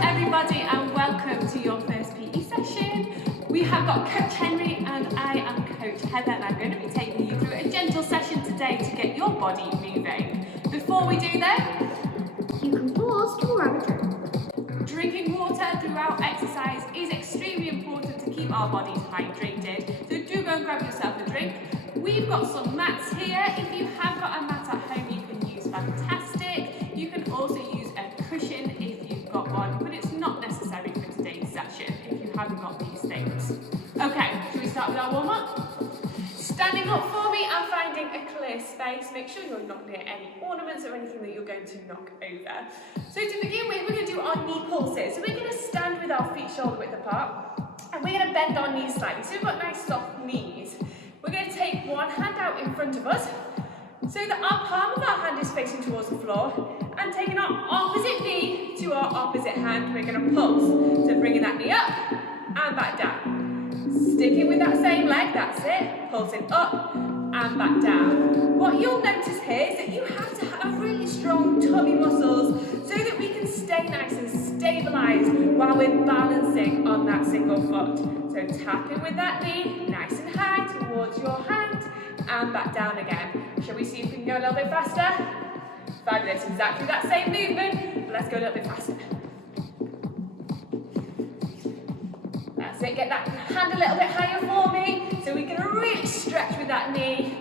everybody, and welcome to your first PE session. We have got Coach Henry and I am Coach Heather, and I'm going to be taking you through a gentle session today to get your body moving. Before we do that, you can pause to grab a drink. Drinking water throughout exercise is extremely important to keep our bodies hydrated, so do go and grab yourself a drink. We've got some mats here. If you have got a mat at home, you can use fantastic. You can also use a cushion if you've got one, but it's not necessary for today's session if you haven't got these things. Okay, should we start with our warm-up? Standing up for me and finding a clear space. Make sure you're not near any ornaments or anything that you're going to knock over. So to begin with, we're going to do our knee pulses. So we're going to stand with our feet shoulder width apart, and we're going to bend our knees slightly. So we've got nice soft knees. We're going to take one hand out in front of us, so that our palm of our hand is facing towards the floor, and taking our opposite knee to our opposite hand, we're going to pulse. So bringing that knee up and back down. Sticking with that same leg, that's it. Pulsing up and back down. What you'll notice here is that you have to have really strong tummy muscles so that we can stay nice and stabilised while we're balancing on that single foot. So tapping with that knee, nice and high towards your hand, and back down again. Shall we see if we can go a little bit faster? Fabulous, exactly that same movement, but let's go a little bit faster. That's it, get that hand a little bit higher for me, so we can really stretch with that knee.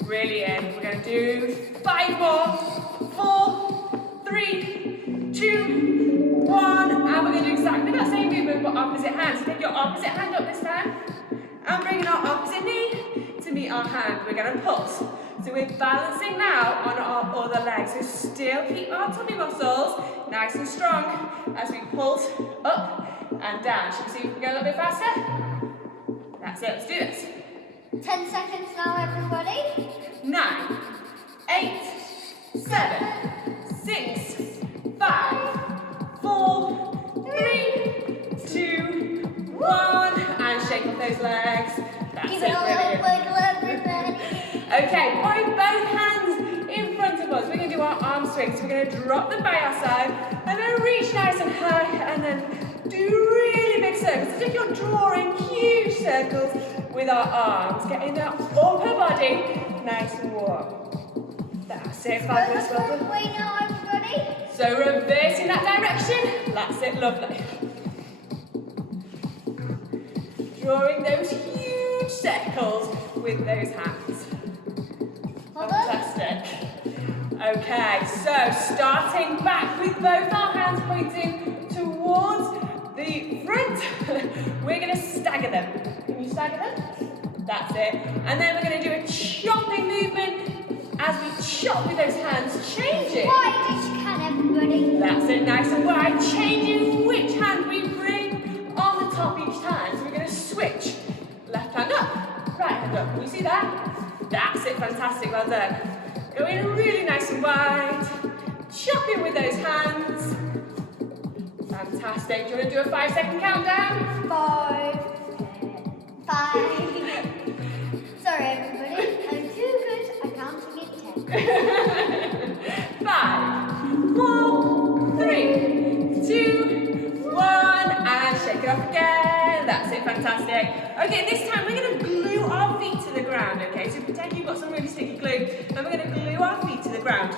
Brilliant, we're going to do 5 more, 4, 3, 2, 1, and we're going to do exactly that same movement, but opposite hand. So take your opposite hand up this time, and bringing our opposite knee to meet our hand. We're going to pulse. So we're balancing now on our other leg. So still keep our tummy muscles nice and strong as we pulse up and down. Should we see if we can go a little bit faster? That's it, let's do this. 10 seconds now, everybody. 9, 8, 7, 6, 5, 4, 3, 2, 1, and shake off those legs. That's Give it, it a little wiggle, everybody. Okay, point both hands in front of us. We're going to do our arm swings. So we're going to drop them by our side, and then reach nice and high, and then do really big circles, as if you're drawing huge circles with our arms, getting that upper body nice and warm. That's it, fabulous. Go the front way now, everybody. So reversing that direction. That's it, lovely. Drawing those huge circles with those hands. Fantastic. Okay, so starting back with both our hands pointing towards the front, we're going to stagger them. Can you stagger them? That's it. And then we're going to do a chopping movement as we chop with those hands, changing. Wide as you can, everybody. That's it, nice and wide. Changing which hand we bring on the top each time. So we're going to switch. Left hand up, right hand up. Can you see that? That's it, fantastic, well done. Going really nice and wide. Chopping with those hands. Fantastic. Do you want to do a 5-second countdown? 5, 5. Sorry, everybody. I'm too good. I can't forget 10. 5, 4, 3, 2, 1, and shake it off again. That's it, fantastic. Okay, this time we're going to glue our feet to the ground, okay? So pretend you've got some really sticky glue, and we're going to glue our feet to the ground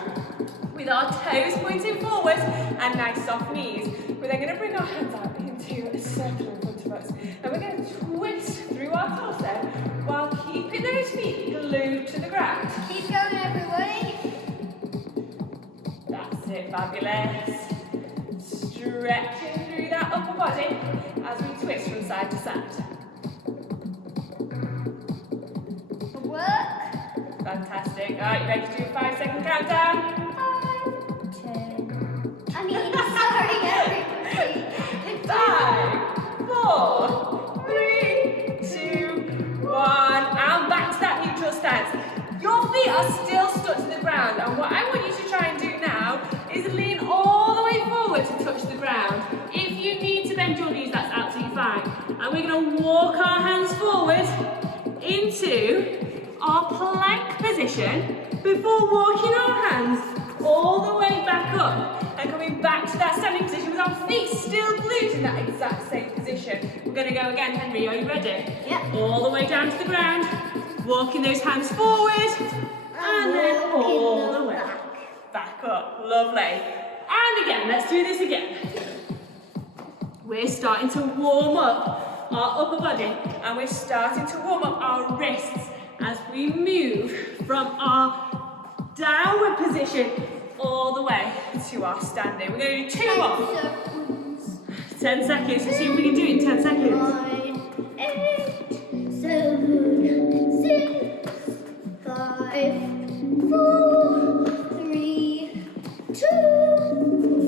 with our toes pointing forward and nice soft knees. We're then going to bring our hands out into a circle in front of us, and we're going to twist through our torso while keeping those feet glued to the ground. Keep going, everybody. That's it, fabulous. Stretching through that upper body as we twist from side to side. Good work. Fantastic. All right, you ready to do a 5-second countdown? 5, 10. Sorry, everybody. 5, 4, 3, 2, 1, and back to that neutral stance. Your feet are still stuck to the ground, and what I want you to try and do now is lean all the way forward to touch the ground. If you need to bend your knees, that's absolutely fine. And we're going to walk our hands forward into our plank position before walking our hands all the way back up and coming back to that standing position feet still glued in that exact same position. We're going to go again, Henry. Are you ready? Yep. All the way down to the ground. Walking those hands forward. And then all the way back up. Lovely. And again, let's do this again. We're starting to warm up our upper body and we're starting to warm up our wrists as we move from our downward position all the way to our standing. We're going to do 2 more. 10 seconds. Let's see if we can do it in 10 seconds. 9, 8, 7, 6, 5, 4, 3, 2,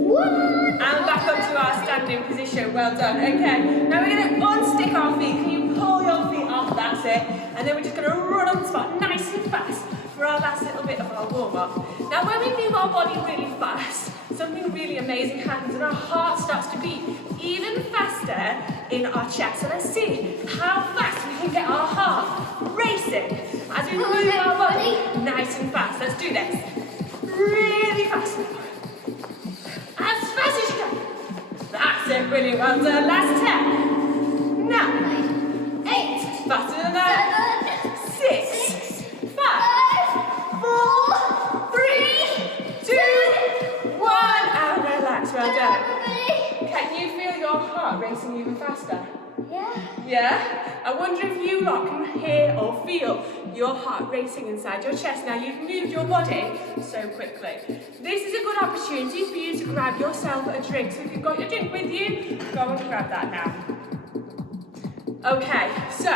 1. And back up to our standing position. Well done. Okay. Now we're going to unstick our feet. Can you pull your feet off? That's it. And then we're just going to run on the spot nice and fast for our last little bit of our warm-up. Now when we move our body really fast, something really amazing happens and our heart starts to beat even faster in our chest. So let's see how fast we can get our heart racing as we move our body nice and fast. Let's do this. Really fast now. As fast as you can. That's it, brilliant. Well done. Last 10. 9, 8, faster than that. 6, 5, 4, 3, 2, 1. And relax. Well done. Can you feel your heart racing even faster? Yeah. Yeah? I wonder if you lot can hear or feel your heart racing inside your chest. Now you've moved your body so quickly. This is a good opportunity for you to grab yourself a drink. So if you've got your drink with you, go and grab that now. Okay, so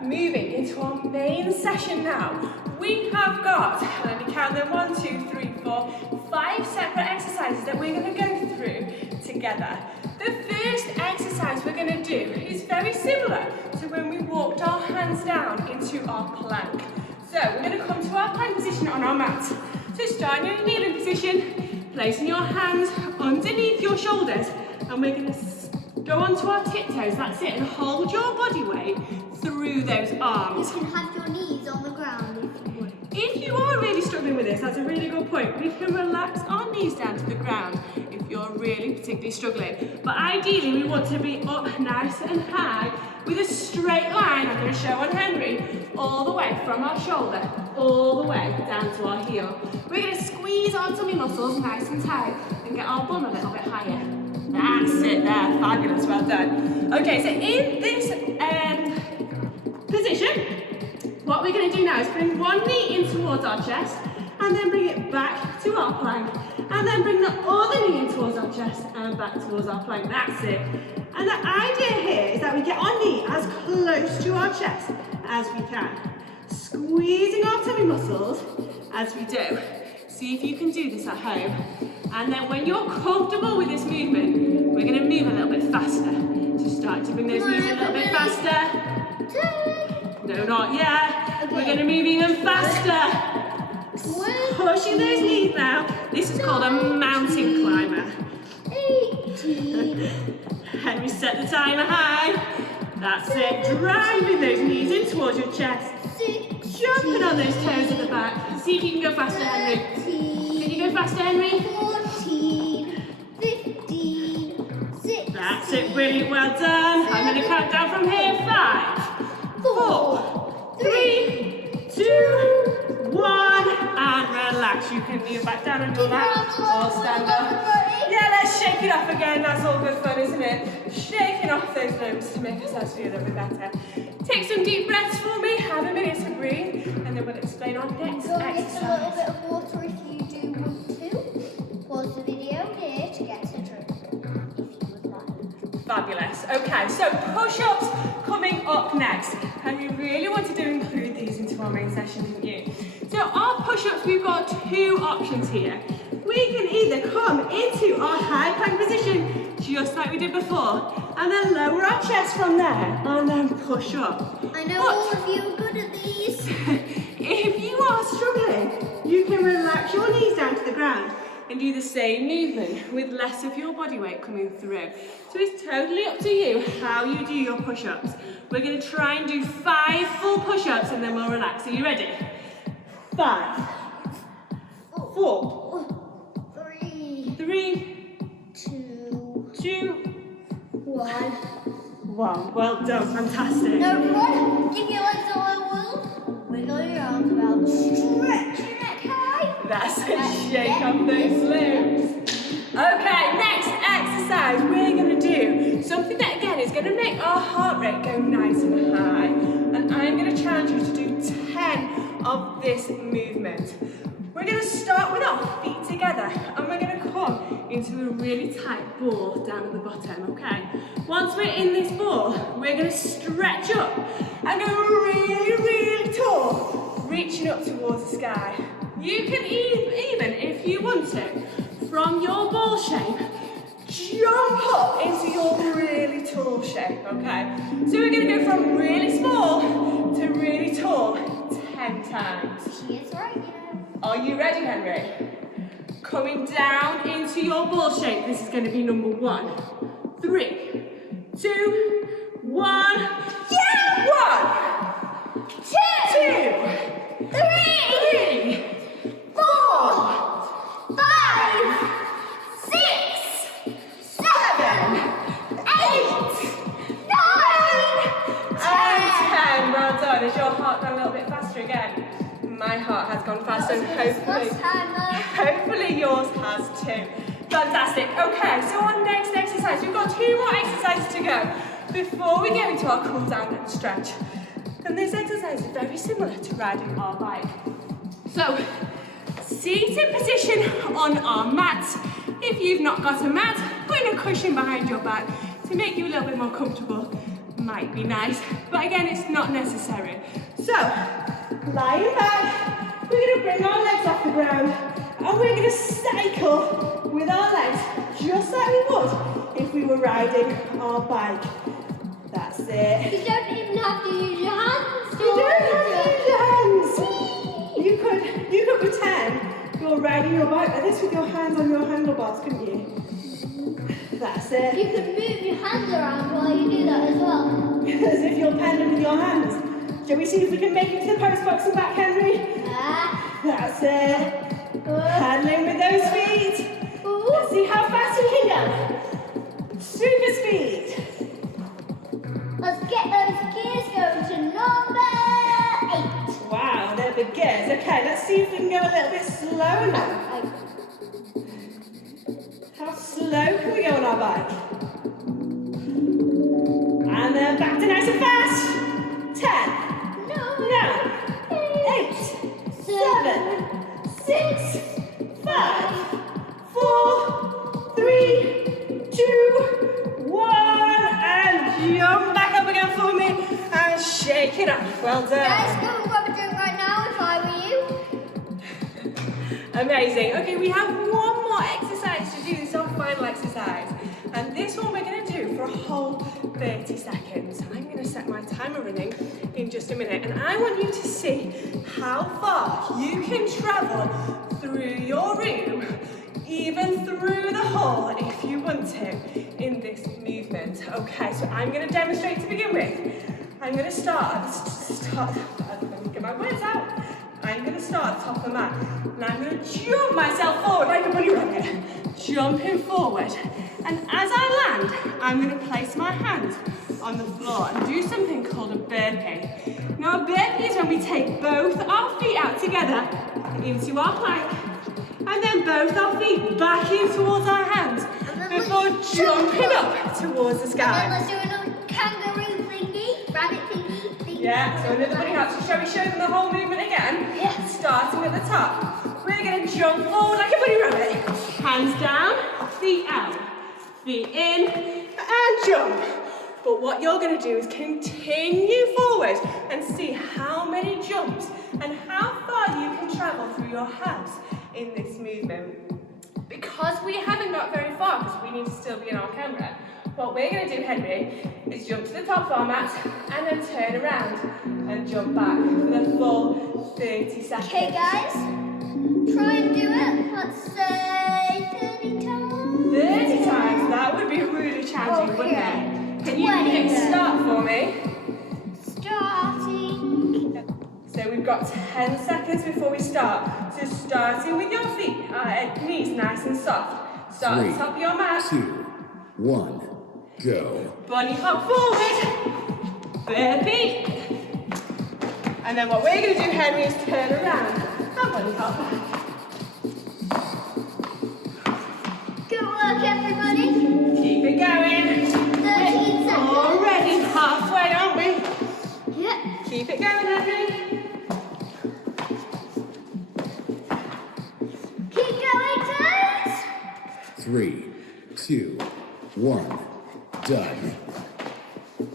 moving into our main session now. We have got, let me count them, 1, 2, 3, 4, 5 separate exercises that we're going to go through together. The first exercise we're going to do is very similar to when we walked our hands down into our plank. So we're going to come to our plank position on our mat. So start in your kneeling position, placing your hands underneath your shoulders, and we're going to go onto our tiptoes, that's it, and hold your body weight through those arms. You can have your knees on the ground if you want. If you are really struggling with this, that's a really good point. We can relax our knees down to the ground if you're really particularly struggling. But ideally, we want to be up nice and high with a straight line, I'm going to show on Henry, all the way from our shoulder, all the way down to our heel. We're going to squeeze our tummy muscles nice and tight and get our bum a little bit higher. That's it there, fabulous, well done. Okay, so in this position, what we're going to do now is bring one knee in towards our chest and then bring it back to our plank and then bring the other knee in towards our chest and back towards our plank. That's it. And the idea here is that we get our knee as close to our chest as we can, squeezing our tummy muscles as we do. See if you can do this at home. And then when you're comfortable with this movement, we're going to move a little bit faster. So start to bring those knees a little bit faster. No, not yet. Okay. We're going to move even faster. Pushing those knees now. This is called a mountain climber. 18. Henry, set the timer high. That's it. Driving those knees in towards your chest. 16. Jumping on those toes at the back. See if you can go faster, Henry. 13. Can you go faster, Henry? 14. 15. 16. That's it, brilliant, well done. I'm going to count down from here. 5, 4, 3, 2, 1. And relax. You can kneel back down and relax or stand up. Yeah, let's shake it off again. That's all good fun, isn't it? Shaking off those limbs to make ourselves feel a little bit better. Take some deep breaths for me. Have a minute to breathe. And then we'll explain our next Go get exercise. a little bit of water if you do want to. Pause the video here to get a drink if you would like. Fabulous. Okay, so push-ups coming up next. And we really wanted to include these into our main session, didn't you? So our push-ups, we've got 2 options here. We can either come into our high plank position, just like we did before, and then lower our chest from there, and then push up. I know all of you are good at these. If you are struggling, you can relax your knees down to the ground and do the same movement with less of your body weight coming through. So it's totally up to you how you do your push-ups. We're going to try and do 5 full push-ups and then we'll relax. Are you ready? 5, 4, 3, 2, 2, 1. Well done, fantastic. Now run, give your legs a little wiggle your arms about, stretch your neck high. That's it, shake off those limbs. Okay, next exercise, we're going to do something that again is going to make our heart rate go nice and high. And I'm going to challenge you to do 10 of this movement. We're going to start with our feet together and we're going to come into a really tight ball down at the bottom, okay? Once we're in this ball, we're going to stretch up and go really, really tall, reaching up towards the sky. You can even, if you want to, from your ball shape, jump up into your really tall shape, okay? So we're going to go from really small to really tall 10 times. She is right, yeah. Are you ready, Henry? Coming down into your ball shape. This is going to be number 1. 3, 2, 1. Yeah! 1, 2, 3, 4, 5, 6, 7, 8, 9, 10. Well done. Is your heart going a little bit faster again? My heart has gone faster and hopefully yours has too. Fantastic. Okay, so our next exercise, we've got 2 more exercises to go before we go into our cool down and stretch. And this exercise is very similar to riding our bike. So, seated position on our mat. If you've not got a mat, putting a cushion behind your back to make you a little bit more comfortable might be nice, but again, it's not necessary. So, lying back, we're going to bring our legs off the ground and we're going to cycle with our legs just like we would if we were riding our bike. That's it. You don't even have to use your hands. You don't have to use your hands. You could pretend you're riding your bike like this with your hands on your handlebars, couldn't you? That's it. You can move your hands around while you do that as well. As if you're pedaling with your hands. Shall we see if we can make it to the post box and back, Henry? That's it. Paddling with those feet. Let's see how fast we can go. Super speed. Let's get those gears going to number 8. Wow, they're big gears. Okay, let's see if we can go a little bit slower now. How slow can we go on our bike? And then back to nice and fast. 10. 9, 8, 7, 6, 5, 4, 3, 2, 1, and jump back up again for me and shake it off. Well done. Guys, go and grab a drink right now if I were you. Amazing. Okay, we have one more exercise to do. This is our final exercise. And this one we're going to do for a whole 30 seconds. I'm going to set my timer running in just a minute. And I want you to see how far you can travel through your room, even through the hall if you want to, in this movement. Okay, so I'm going to demonstrate to begin with. I'm going to start, let me get my words out. I'm going to start at the top of the mat. And I'm going to jump myself forward like a bunny rabbit. Jumping forward. And as I land, I'm going to place my hands on the floor and do something called a burpee. Now a burpee is when we take both our feet out together into our plank and then both our feet back in towards our hands before jumping up towards the sky. And then let's do another kangaroo thingy, rabbit thingy. Yeah, so another bunny hop. So shall we show them the whole movement again? Yeah. Starting at the top. We're going to jump forward like a bunny rabbit. Hands down, feet out. Feet in and jump. But what you're going to do is continue forward and see how many jumps and how far you can travel through your house in this movement. Because we haven't got very far, because we need to still be in our camera, what we're going to do, Henry, is jump to the top of our mat and then turn around and jump back for the full 30 seconds. Okay guys, try and do it. Let's say 30 times. 30 times, that would be really challenging, wouldn't it? Can you hit start for me? Starting. So we've got 10 seconds before we start. So starting with your feet, knees nice and soft. Start at the top of your mat. 2, 1. Go. Bunny hop forward. Burpee. And then what we're going to do, Henry, is turn around and bunny hop back. Good work, everybody. Keep it going. 13 seconds. Already halfway, aren't we? Yep. Keep it going, Henry. Keep going, guys. 3, 2, 1. Done.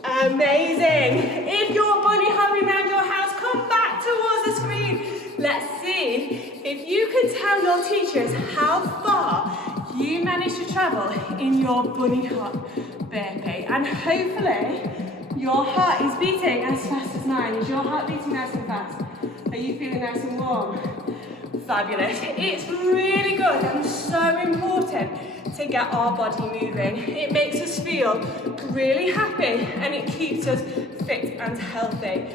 Amazing. If you're bunny hopping around your house, come back towards the screen. Let's see if you can tell your teachers how far you managed to travel in your bunny hop burpee. And hopefully your heart is beating as fast as mine. Is your heart beating nice and fast? Are you feeling nice and warm? Fabulous. It's really good and so important to get our body moving. It makes us feel really happy and it keeps us fit and healthy.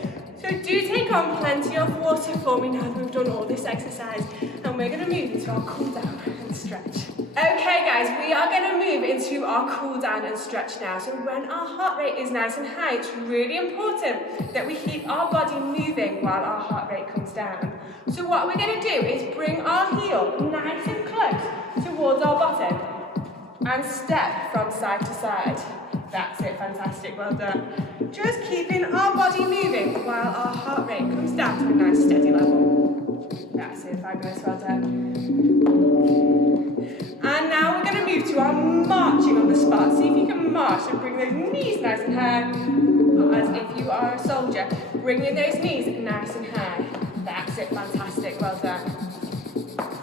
So do take on plenty of water for me now that we've done all this exercise, and we're going to move into our cool down and stretch. Okay guys, we are going to move into our cool down and stretch now. So when our heart rate is nice and high, it's really important that we keep our body moving while our heart rate comes down. So what we're going to do is bring our heel nice and close towards our bottom and step from side to side. That's it, fantastic, well done. Just keeping our body moving while our heart rate comes down to a nice steady level. That's it, fabulous, well done. And now we're going to move to our marching on the spot. See if you can march and bring those knees nice and high, as if you are a soldier. Bringing those knees nice and high. That's it, fantastic, well done.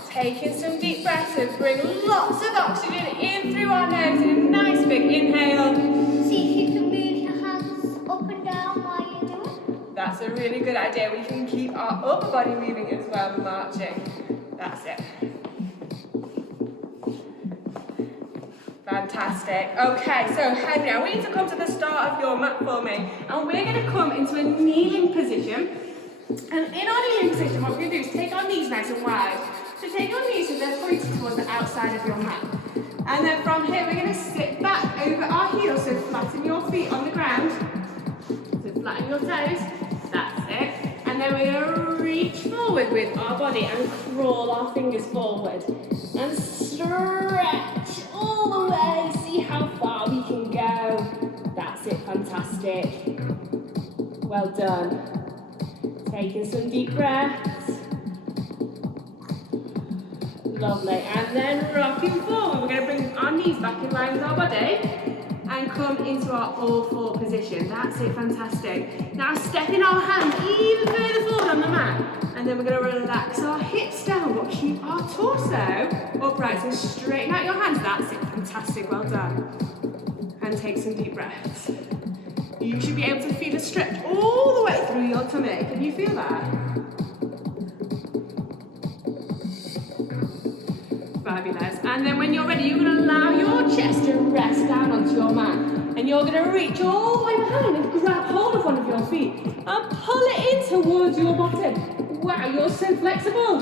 Taking some deep breaths and bring lots of oxygen in through our nose in a nice big inhale. See if you can move your hands up and down while you do it. That's a really good idea. We can keep our upper body moving as well, marching. That's it. Fantastic. Okay, so Henry, I want you to come to the start of your mat for me. And we're going to come into a kneeling position. And in our kneeling position, what we're going to do is take our knees nice and wide. So take your knees so they're pointed towards the outside of your mat. And then from here, we're going to sit back over our heels, so flatten your feet on the ground. So flatten your toes. That's it. And then we're going to reach forward with our body and crawl our fingers forward. And stretch all the way. See how far we can go. That's it, fantastic. Well done. Taking some deep breaths. Lovely, and then rocking forward. We're going to bring our knees back in line with our body and come into our all four position. That's it, fantastic. Now stepping our hands even further forward on the mat, and then we're going to relax our hips down, but keep our torso upright, so straighten out your hands. That's it, fantastic, well done. And take some deep breaths. You should be able to feel a stretch all the way through your tummy. Can you feel that? Fabulous. And then when you're ready, you're going to allow your chest to rest down onto your mat. And you're going to reach all the way behind and grab hold of one of your feet and pull it in towards your bottom. Wow, you're so flexible.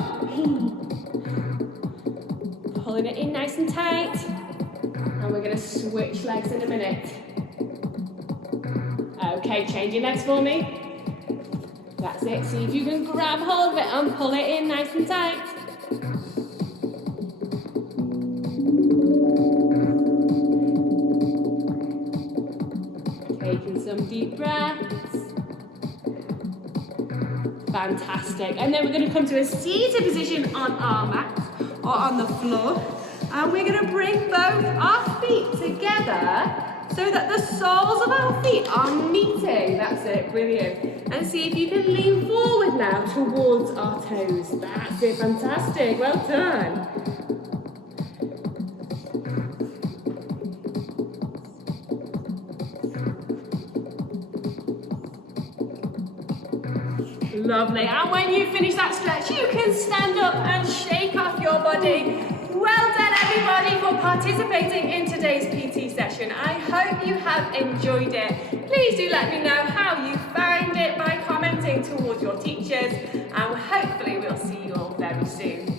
Pulling it in nice and tight. And we're going to switch legs in a minute. Okay, change your legs for me. That's it. See if you can grab hold of it and pull it in nice and tight. Taking some deep breaths. Fantastic. And then we're going to come to a seated position on our mat or on the floor. And we're going to bring both our feet together so that the soles of our feet are meeting. That's it, brilliant. And see if you can lean forward now towards our toes. That's it, fantastic, well done. Lovely, and when you finish that stretch, you can stand up and shake off your body. Well done everybody for participating in today's PT session. I hope you have enjoyed it. Please do let me know how you found it by commenting towards your teachers, and hopefully we'll see you all very soon.